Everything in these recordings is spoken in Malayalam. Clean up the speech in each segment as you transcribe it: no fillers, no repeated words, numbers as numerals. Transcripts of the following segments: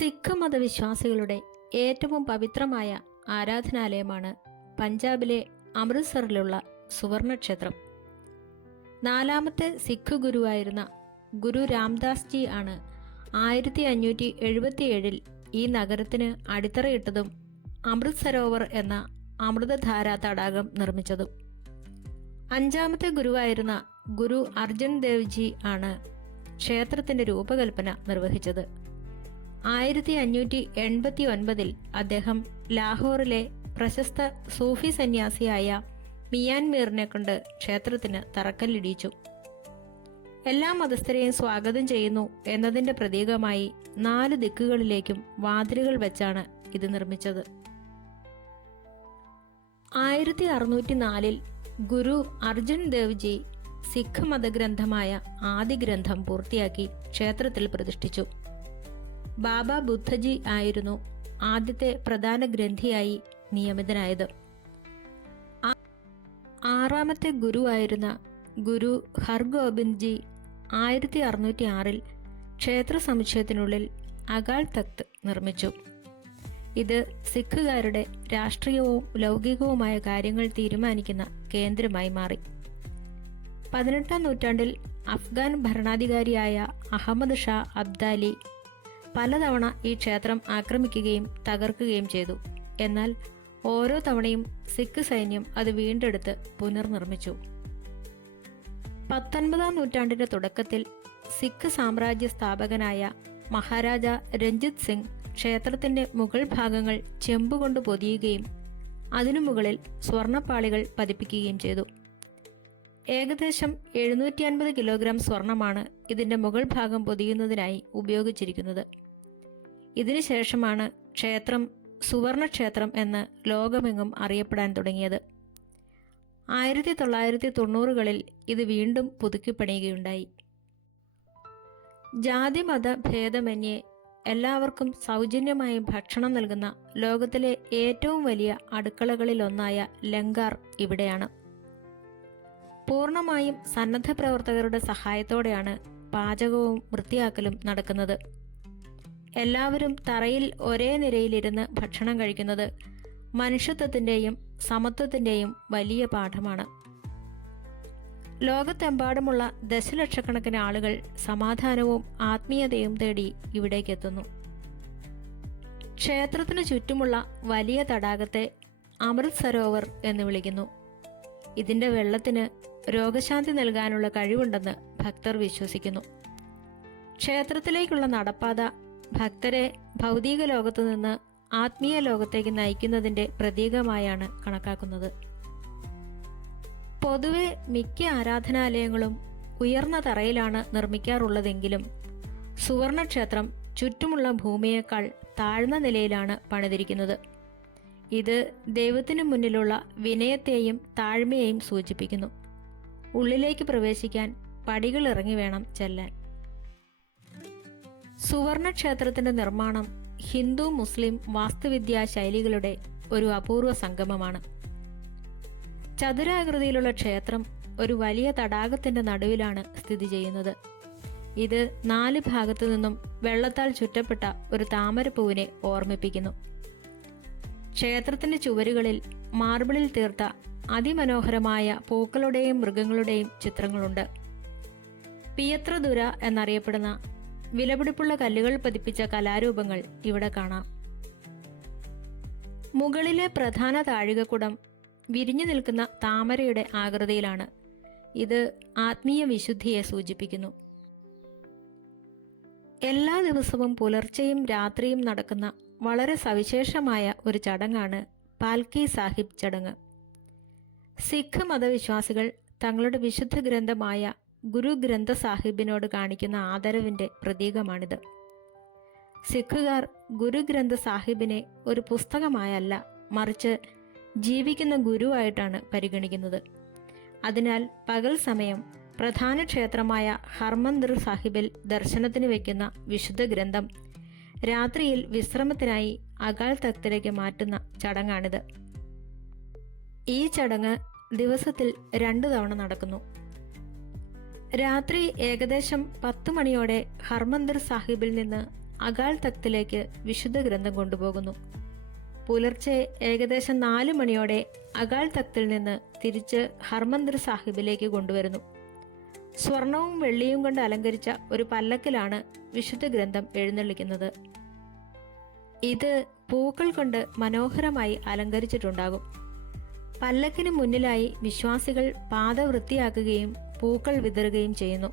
സിഖ് മതവിശ്വാസികളുടെ ഏറ്റവും പവിത്രമായ ആരാധനാലയമാണ് പഞ്ചാബിലെ അമൃത്സറിലുള്ള സുവർണക്ഷേത്രം. നാലാമത്തെ സിഖ് ഗുരുവായിരുന്ന ഗുരു രാംദാസ് ജി ആണ് 1577 ഈ നഗരത്തിന് അടിത്തറയിട്ടതും അമൃത് സരോവർ എന്ന അമൃതധാര തടാകം നിർമ്മിച്ചതും. അഞ്ചാമത്തെ ഗുരുവായിരുന്ന ഗുരു അർജൻ ദേവ് ജി ആണ് ക്ഷേത്രത്തിന്റെ രൂപകൽപ്പന നിർവഹിച്ചത്. 1589 അദ്ദേഹം ലാഹോറിലെ പ്രശസ്ത സൂഫി സന്യാസിയായ മിയാൻ മീറിനെ കൊണ്ട് ക്ഷേത്രത്തിന് തറക്കല്ലിടിച്ചു. എല്ലാ മതസ്ഥരെയും സ്വാഗതം ചെയ്യുന്നു എന്നതിന്റെ പ്രതീകമായി 4 ദിക്കുകളിലേക്കും വാതിലുകൾ വെച്ചാണ് ഇത് നിർമ്മിച്ചത്. 1604 ഗുരു അർജൻ ദേവ് ജി സിഖ് മതഗ്രന്ഥമായ ആദി ഗ്രന്ഥം പൂർത്തിയാക്കി ക്ഷേത്രത്തിൽ പ്രതിഷ്ഠിച്ചു. ബാബ ബുദ്ധജി ആയിരുന്നു ആദ്യത്തെ പ്രധാന ഗ്രന്ഥിയായി നിയമിതനായത്. ആറാമത്തെ ഗുരുവായിരുന്ന ഗുരു ഹർഗോബിന്ദ് ജി 1606 ക്ഷേത്ര സമുച്ചയത്തിനുള്ളിൽ അകാൽ തഖ്ത് നിർമ്മിച്ചു. ഇത് സിഖുകാരുടെ രാഷ്ട്രീയവും ലൗകികവുമായ കാര്യങ്ങൾ തീരുമാനിക്കുന്ന കേന്ദ്രമായി മാറി. 18ാം നൂറ്റാണ്ടിൽ അഫ്ഗാൻ ഭരണാധികാരിയായ അഹമ്മദ് ഷാ അബ്ദാലി പലതവണ ഈ ക്ഷേത്രം ആക്രമിക്കുകയും തകർക്കുകയും ചെയ്തു. എന്നാൽ ഓരോ തവണയും സിഖ് സൈന്യം അത് വീണ്ടെടുത്ത് പുനർനിർമ്മിച്ചു. 19ാം നൂറ്റാണ്ടിന്റെ തുടക്കത്തിൽ സിഖ് സാമ്രാജ്യ സ്ഥാപകനായ മഹാരാജ രഞ്ജിത് സിംഗ് ക്ഷേത്രത്തിന്റെ മുകൾ ഭാഗങ്ങൾ ചെമ്പുകൊണ്ട് പൊതിയുകയും അതിനു മുകളിൽ സ്വർണപ്പാളികൾ പതിപ്പിക്കുകയും ചെയ്തു. ഏകദേശം 750 കിലോഗ്രാം സ്വർണമാണ് ഇതിന്റെ മുകൾ ഭാഗം പൊതിയുന്നതിനായി ഉപയോഗിച്ചിരിക്കുന്നത്. ഇതിനുശേഷമാണ് ക്ഷേത്രം സുവർണക്ഷേത്രം എന്ന് ലോകമെങ്ങും അറിയപ്പെടാൻ തുടങ്ങിയത്. 1990കളിൽ ഇത് വീണ്ടും പുതുക്കിപ്പണിയുകയുണ്ടായി. ജാതിമത ഭേദമന്യേ എല്ലാവർക്കും സൗജന്യമായി ഭക്ഷണം നൽകുന്ന ലോകത്തിലെ ഏറ്റവും വലിയ അടുക്കളകളിലൊന്നായ ലങ്കാർ ഇവിടെയാണ്. പൂർണ്ണമായും സന്നദ്ധ പ്രവർത്തകരുടെ സഹായത്തോടെയാണ് പാചകവും വൃത്തിയാക്കലും നടക്കുന്നത്. എല്ലാവരും തറയിൽ ഒരേ നിരയിലിരുന്ന് ഭക്ഷണം കഴിക്കുന്നത് മനുഷ്യത്വത്തിന്റെയും സമത്വത്തിന്റെയും വലിയ പാഠമാണ്. ലോകത്തെമ്പാടുമുള്ള ദശലക്ഷക്കണക്കിന് ആളുകൾ സമാധാനവും ആത്മീയതയും തേടി ഇവിടേക്കെത്തുന്നു. ക്ഷേത്രത്തിനു ചുറ്റുമുള്ള വലിയ തടാകത്തെ അമൃത് സരോവർ എന്ന് വിളിക്കുന്നു. ഇതിന്റെ വെള്ളത്തിന് രോഗശാന്തി നൽകാനുള്ള കഴിവുണ്ടെന്ന് ഭക്തർ വിശ്വസിക്കുന്നു. ക്ഷേത്രത്തിലേക്കുള്ള നടപ്പാത ഭക്തരെ ഭൗതിക ലോകത്തു നിന്ന് ആത്മീയ ലോകത്തേക്ക് നയിക്കുന്നതിന്റെ പ്രതീകമായാണ് കണക്കാക്കുന്നത്. പൊതുവെ മിക്ക ആരാധനാലയങ്ങളും ഉയർന്ന തറയിലാണ് നിർമ്മിക്കാറുള്ളതെങ്കിലും സുവർണക്ഷേത്രം ചുറ്റുമുള്ള ഭൂമിയേക്കാൾ താഴ്ന്ന നിലയിലാണ് പണിതിരിക്കുന്നത്. ഇത് ദൈവത്തിനു മുന്നിലുള്ള വിനയത്തെയും താഴ്മയെയും സൂചിപ്പിക്കുന്നു. ഉള്ളിലേക്ക് പ്രവേശിക്കാൻ പടികൾ ഇറങ്ങി വേണം ചെല്ലാൻ. സുവർണക്ഷേത്രത്തിന്റെ നിർമ്മാണം ഹിന്ദു മുസ്ലിം വാസ്തുവിദ്യാ ശൈലികളുടെ ഒരു അപൂർവ സംഗമമാണ്. ചതുരാകൃതിയിലുള്ള ക്ഷേത്രം ഒരു വലിയ തടാകത്തിന്റെ നടുവിലാണ് സ്ഥിതി ചെയ്യുന്നത്. ഇത് 4 ഭാഗത്തു നിന്നും വെള്ളത്താൽ ചുറ്റപ്പെട്ട ഒരു താമരപ്പൂവിനെ ഓർമ്മിപ്പിക്കുന്നു. ക്ഷേത്രത്തിന്റെ ചുവരുകളിൽ മാർബിളിൽ തീർത്ത അതിമനോഹരമായ പൂക്കളുടെയും മൃഗങ്ങളുടെയും ചിത്രങ്ങളുണ്ട്. പിയത്രദുര എന്നറിയപ്പെടുന്ന വിലപിടിപ്പുള്ള കല്ലുകൾ പതിപ്പിച്ച കലാരൂപങ്ങൾ ഇവിടെ കാണാം. മുകളിലെ പ്രധാന താഴികക്കുടം വിരിഞ്ഞു നിൽക്കുന്ന താമരയുടെ ആകൃതിയിലാണ്. ഇത് ആത്മീയ വിശുദ്ധിയെ സൂചിപ്പിക്കുന്നു. എല്ലാ ദിവസവും പുലർച്ചെയും രാത്രിയും നടക്കുന്ന വളരെ സവിശേഷമായ ഒരു ചടങ്ങാണ് പാൽക്കി സാഹിബ് ചടങ്ങ്. സിഖ് മതവിശ്വാസികൾ തങ്ങളുടെ വിശുദ്ധ ഗ്രന്ഥമായ ഗുരു ഗ്രന്ഥ സാഹിബിനോട് കാണിക്കുന്ന ആദരവിന്റെ പ്രതീകമാണിത്. സിഖുകാർ ഗുരു ഗ്രന്ഥ സാഹിബിനെ ഒരു പുസ്തകമായല്ല, മറിച്ച് ജീവിക്കുന്ന ഗുരുവായിട്ടാണ് പരിഗണിക്കുന്നത്. അതിനാൽ പകൽ സമയം പ്രധാന ക്ഷേത്രമായ ഹർമന്ദിർ സാഹിബിൽ ദർശനത്തിന് വയ്ക്കുന്ന വിശുദ്ധ ഗ്രന്ഥം രാത്രിയിൽ വിശ്രമത്തിനായി അകാൽ തഖ്തിലേക്ക് മാറ്റുന്ന ചടങ്ങാണിത്. ഈ ചടങ്ങ് ദിവസത്തിൽ 2 തവണ നടക്കുന്നു. രാത്രി ഏകദേശം 10 മണിയോടെ ഹർമന്ദിർ സാഹിബിൽ നിന്ന് അകാൽ തഖ്തിലേക്ക് വിശുദ്ധ ഗ്രന്ഥം കൊണ്ടുപോകുന്നു. പുലർച്ചെ ഏകദേശം 4 മണിയോടെ അകാൽ തഖ്തിൽ നിന്ന് തിരിച്ച് ഹർമന്ദിർ സാഹിബിലേക്ക് കൊണ്ടുവരുന്നു. സ്വർണവും വെള്ളിയും കൊണ്ട് അലങ്കരിച്ച ഒരു പല്ലക്കിലാണ് വിശുദ്ധ ഗ്രന്ഥം എഴുന്നള്ളിക്കുന്നത്. ഇത് പൂക്കൾ കൊണ്ട് മനോഹരമായി അലങ്കരിച്ചിട്ടുണ്ടാകും. പല്ലക്കിന് മുന്നിലായി വിശ്വാസികൾ പാത വൃത്തിയാക്കുകയും പൂക്കൾ വിതറുകയും ചെയ്യുന്നു.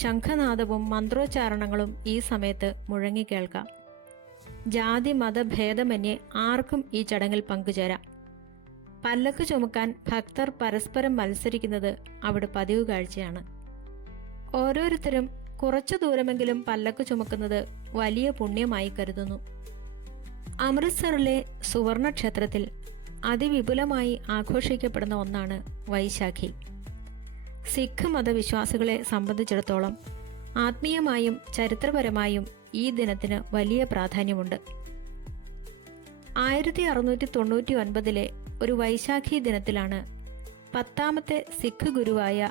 ശംഖനാദവും മന്ത്രോച്ചാരണങ്ങളും ഈ സമയത്ത് മുഴങ്ങിക്കേൾക്കാം. ജാതി മത ഭേദമന്യേ ആർക്കും ഈ ചടങ്ങിൽ പങ്കുചേരാം. പല്ലക്ക് ചുമക്കാൻ ഭക്തർ പരസ്പരം മത്സരിക്കുന്നത് അവിടെ പതിവ് കാഴ്ചയാണ്. ഓരോരുത്തരും കുറച്ചു ദൂരമെങ്കിലും പല്ലക്ക് ചുമക്കുന്നത് വലിയ പുണ്യമായി കരുതുന്നു. അമൃത്സറിലെ സുവർണ ക്ഷേത്രത്തിൽ അതിവിപുലമായി ആഘോഷിക്കപ്പെടുന്ന ഒന്നാണ് വൈശാഖി. സിഖ് മതവിശ്വാസികളെ സംബന്ധിച്ചിടത്തോളം ആത്മീയമായും ചരിത്രപരമായും ഈ ദിനത്തിന് വലിയ പ്രാധാന്യമുണ്ട്. 1699 ഒരു വൈശാഖി ദിനത്തിലാണ് 10ാമത്തെ സിഖ് ഗുരുവായ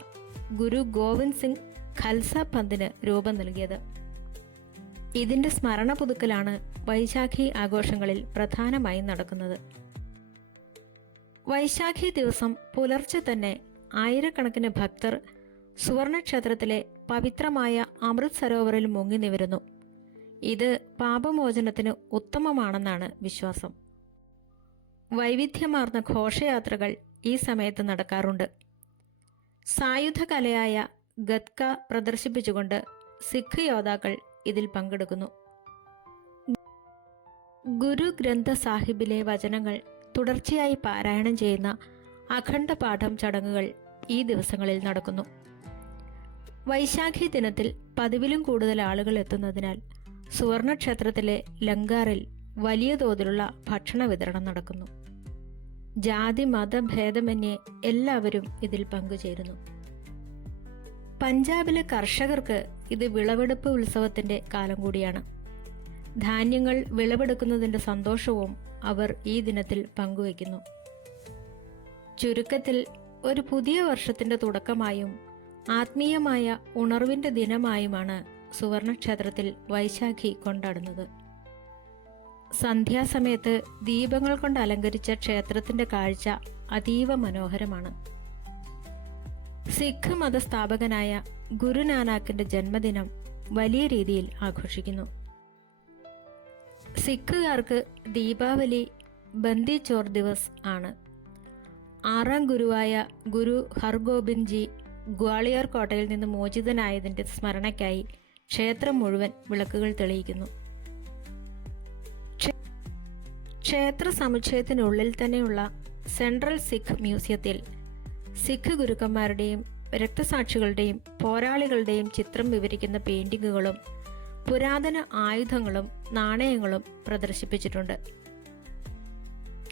ഗുരു ഗോവിന്ദ് സിംഗ് ഖൽസ പന്തിന് രൂപം നൽകിയത്. ഇതിന്റെ സ്മരണ പുതുക്കലാണ് വൈശാഖി ആഘോഷങ്ങളിൽ പ്രധാനമായും നടക്കുന്നത്. വൈശാഖി ദിവസം പുലർച്ചെ തന്നെ ആയിരക്കണക്കിന് ഭക്തർ സുവർണക്ഷേത്രത്തിലെ പവിത്രമായ അമൃത് സരോവറിൽ മുങ്ങി നിവരുന്നു. ഇത് പാപമോചനത്തിന് ഉത്തമമാണെന്നാണ് വിശ്വാസം. വൈവിധ്യമാർന്ന ഘോഷയാത്രകൾ ഈ സമയത്ത് നടക്കാറുണ്ട്. സായുധ കലയായ ഗത്ക പ്രദർശിപ്പിച്ചുകൊണ്ട് സിഖ് യോദ്ധാക്കൾ ഇതിൽ പങ്കെടുക്കുന്നു. ഗുരു ഗ്രന്ഥ സാഹിബിലെ വചനങ്ങൾ തുടർച്ചയായി പാരായണം ചെയ്യുന്ന അഖണ്ഡ പാഠം ചടങ്ങുകൾ ഈ ദിവസങ്ങളിൽ നടക്കുന്നു. വൈശാഖി ദിനത്തിൽ പതിവിലും കൂടുതൽ ആളുകൾ എത്തുന്നതിനാൽ സുവർണക്ഷേത്രത്തിലെ ലങ്കാറിൽ വലിയ തോതിലുള്ള ഭക്ഷണ വിതരണം നടക്കുന്നു. ജാതി മത ഭേദമന്യേ എല്ലാവരും ഇതിൽ പങ്കുചേരുന്നു. പഞ്ചാബിലെ കർഷകർക്ക് ഇത് വിളവെടുപ്പ് ഉത്സവത്തിന്റെ കാലം കൂടിയാണ്. ധാന്യങ്ങൾ വിളവെടുക്കുന്നതിന്റെ സന്തോഷവും അവർ ഈ ദിനത്തിൽ പങ്കുവയ്ക്കുന്നു. ചുരുക്കത്തിൽ ഒരു പുതിയ വർഷത്തിന്റെ തുടക്കമായും ആത്മീയമായ ഉണർവിന്റെ ദിനമായുമാണ് സുവർണക്ഷേത്രത്തിൽ വൈശാഖി കൊണ്ടാടുന്നത്. സന്ധ്യാസമയത്ത് ദീപങ്ങൾ കൊണ്ട് അലങ്കരിച്ച ക്ഷേത്രത്തിന്റെ കാഴ്ച അതീവ മനോഹരമാണ്. സിഖ് മതസ്ഥാപകനായ ഗുരുനാനാക്കിന്റെ ജന്മദിനം വലിയ രീതിയിൽ ആഘോഷിക്കുന്നു. സിഖുകാർക്ക് ദീപാവലി ബന്ദി ചോർ ദിവസ് ആണ്. 6ാം ഗുരുവായ ഗുരു ഹർഗോബിന്ദ് ജി ഗ്വാളിയർ കോട്ടയിൽ നിന്ന് മോചിതനായതിന്റെ സ്മരണയ്ക്കായി ക്ഷേത്രം മുഴുവൻ വിളക്കുകൾ തെളിയിക്കുന്നു. ക്ഷേത്ര സമുച്ചയത്തിനുള്ളിൽ തന്നെയുള്ള സെൻട്രൽ സിഖ് മ്യൂസിയത്തിൽ സിഖ് ഗുരുക്കന്മാരുടെയും രക്തസാക്ഷികളുടെയും പോരാളികളുടെയും ചിത്രം വിവരിക്കുന്ന പെയിന്റിങ്ങുകളും പുരാതന ആയുധങ്ങളും നാണയങ്ങളും പ്രദർശിപ്പിച്ചിട്ടുണ്ട്.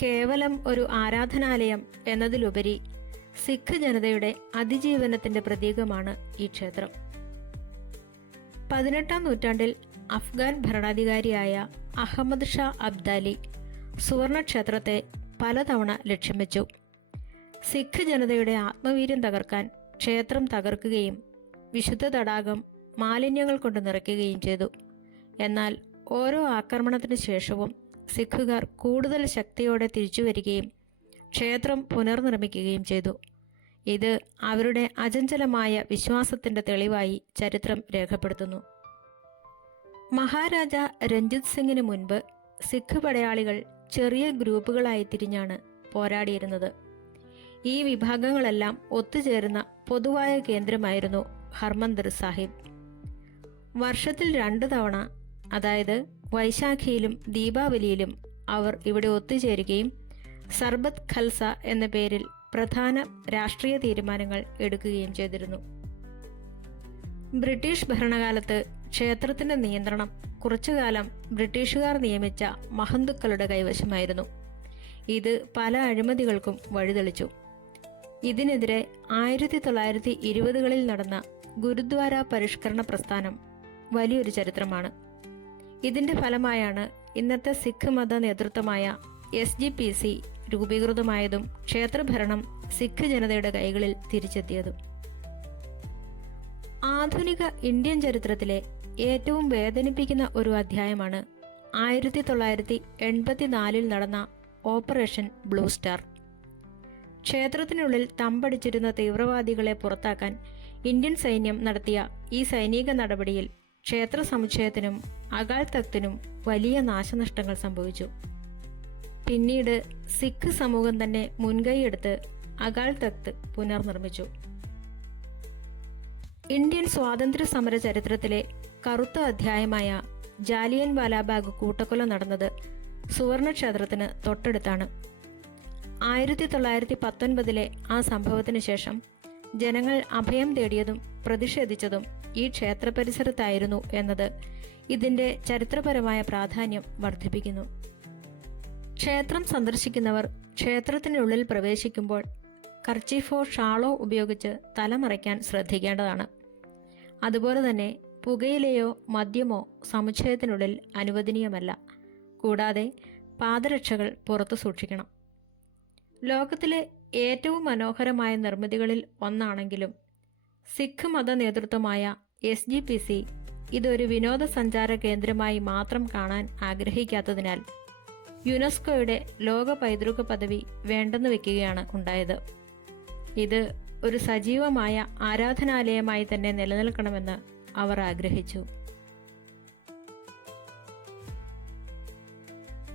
കേവലം ഒരു ആരാധനാലയം എന്നതിലുപരി സിഖ് ജനതയുടെ അതിജീവനത്തിന്റെ പ്രതീകമാണ് ഈ ക്ഷേത്രം. 18ാം നൂറ്റാണ്ടിൽ അഫ്ഗാൻ ഭരണാധികാരിയായ അഹമ്മദ് ഷാ അബ്ദാലി സുവർണക്ഷേത്രത്തെ പലതവണ ലക്ഷ്യം വെച്ചു. സിഖ് ജനതയുടെ ആത്മവീര്യം തകർക്കാൻ ക്ഷേത്രം തകർക്കുകയും വിശുദ്ധ തടാകം മാലിന്യങ്ങൾ കൊണ്ട് നിറയ്ക്കുകയും ചെയ്തു. എന്നാൽ ഓരോ ആക്രമണത്തിന് ശേഷവും സിഖുകാർ കൂടുതൽ ശക്തിയോടെ തിരിച്ചുവരികയും ക്ഷേത്രം പുനർനിർമ്മിക്കുകയും ചെയ്തു. ഇത് അവരുടെ അചഞ്ചലമായ വിശ്വാസത്തിന്റെ തെളിവായി ചരിത്രം രേഖപ്പെടുത്തുന്നു. മഹാരാജ രഞ്ജിത് സിംഗിന് മുൻപ് സിഖ് പടയാളികൾ ചെറിയ ഗ്രൂപ്പുകളായി തിരിഞ്ഞാണ് പോരാടിയിരുന്നത്. ഈ വിഭാഗങ്ങളെല്ലാം ഒത്തുചേരുന്ന പൊതുവായ കേന്ദ്രമായിരുന്നു ഹർമന്ദിർ സാഹിബ്. വർഷത്തിൽ 2 തവണ, അതായത് വൈശാഖിയിലും ദീപാവലിയിലും അവർ ഇവിടെ ഒത്തുചേരുകയും സർബത്ത് ഖൽസ എന്ന പേരിൽ പ്രധാന രാഷ്ട്രീയ തീരുമാനങ്ങൾ എടുക്കുകയും ചെയ്തിരുന്നു. ബ്രിട്ടീഷ് ഭരണകാലത്ത് ക്ഷേത്രത്തിന്റെ നിയന്ത്രണം കുറച്ചുകാലം ബ്രിട്ടീഷുകാർ നിയമിച്ച മഹന്തുക്കളുടെ കൈവശമായിരുന്നു. ഇത് പല അഴിമതികൾക്കും വഴിതെളിച്ചു. ഇതിനെതിരെ 1920കളിൽ നടന്ന ഗുരുദ്വാര പരിഷ്കരണ പ്രസ്ഥാനം വലിയൊരു ചരിത്രമാണ്. ഇതിന്റെ ഫലമായാണ് ഇന്നത്തെ സിഖ് മത നേതൃത്വമായ SGPC രൂപീകൃതമായതും ക്ഷേത്രഭരണം സിഖ് ജനതയുടെ കൈകളിൽ തിരിച്ചെത്തിയതും. ആധുനിക ഇന്ത്യൻ ചരിത്രത്തിലെ ഏറ്റവും വേദനിപ്പിക്കുന്ന ഒരു അധ്യായമാണ് 1984 നടന്ന ഓപ്പറേഷൻ ബ്ലൂ സ്റ്റാർ. ക്ഷേത്രത്തിനുള്ളിൽ തമ്പടിച്ചിരുന്ന തീവ്രവാദികളെ പുറത്താക്കാൻ ഇന്ത്യൻ സൈന്യം നടത്തിയ ഈ സൈനിക നടപടിയിൽ ക്ഷേത്ര സമുച്ചയത്തിനും അകാൽ തഖ്തിനും വലിയ നാശനഷ്ടങ്ങൾ സംഭവിച്ചു. പിന്നീട് സിഖ് സമൂഹം തന്നെ മുൻകൈയെടുത്ത് അകാൽ തഖ്ത് പുനർനിർമ്മിച്ചു. ഇന്ത്യൻ സ്വാതന്ത്ര്യ സമര ചരിത്രത്തിലെ കറുത്ത അധ്യായമായ ജാലിയൻ വാലാബാഗ് കൂട്ടക്കൊല നടന്നത് സുവർണക്ഷേത്രത്തിന് തൊട്ടടുത്താണ്. 1919 ആ സംഭവത്തിന് ശേഷം ജനങ്ങൾ അഭയം തേടിയതും പ്രതിഷേധിച്ചതും ഈ ക്ഷേത്ര പരിസരത്തായിരുന്നു എന്നത് ഇതിൻ്റെ ചരിത്രപരമായ പ്രാധാന്യം വർദ്ധിപ്പിക്കുന്നു. ക്ഷേത്രം സന്ദർശിക്കുന്നവർ ക്ഷേത്രത്തിനുള്ളിൽ പ്രവേശിക്കുമ്പോൾ കർച്ചീഫോ ഷാളോ ഉപയോഗിച്ച് തലമറയ്ക്കാൻ ശ്രദ്ധിക്കേണ്ടതാണ്. അതുപോലെ തന്നെ പുകയിലയോ മദ്യമോ സമുച്ചയത്തിനുള്ളിൽ അനുവദനീയമല്ല. കൂടാതെ പാദരക്ഷകൾ പുറത്തു സൂക്ഷിക്കണം. ലോകത്തിലെ ഏറ്റവും മനോഹരമായ നിർമ്മിതികളിൽ ഒന്നാണെങ്കിലും സിഖ് മത നേതൃത്വമായ SGPC ഇതൊരു വിനോദസഞ്ചാര കേന്ദ്രമായി മാത്രം കാണാൻ ആഗ്രഹിക്കാത്തതിനാൽ യുനെസ്കോയുടെ ലോക പൈതൃക പദവി വേണ്ടെന്ന് വെക്കുകയാണ് ഉണ്ടായത്. ഇത് ഒരു സജീവമായ ആരാധനാലയമായി തന്നെ നിലനിൽക്കണമെന്ന് അവർ ആഗ്രഹിച്ചു.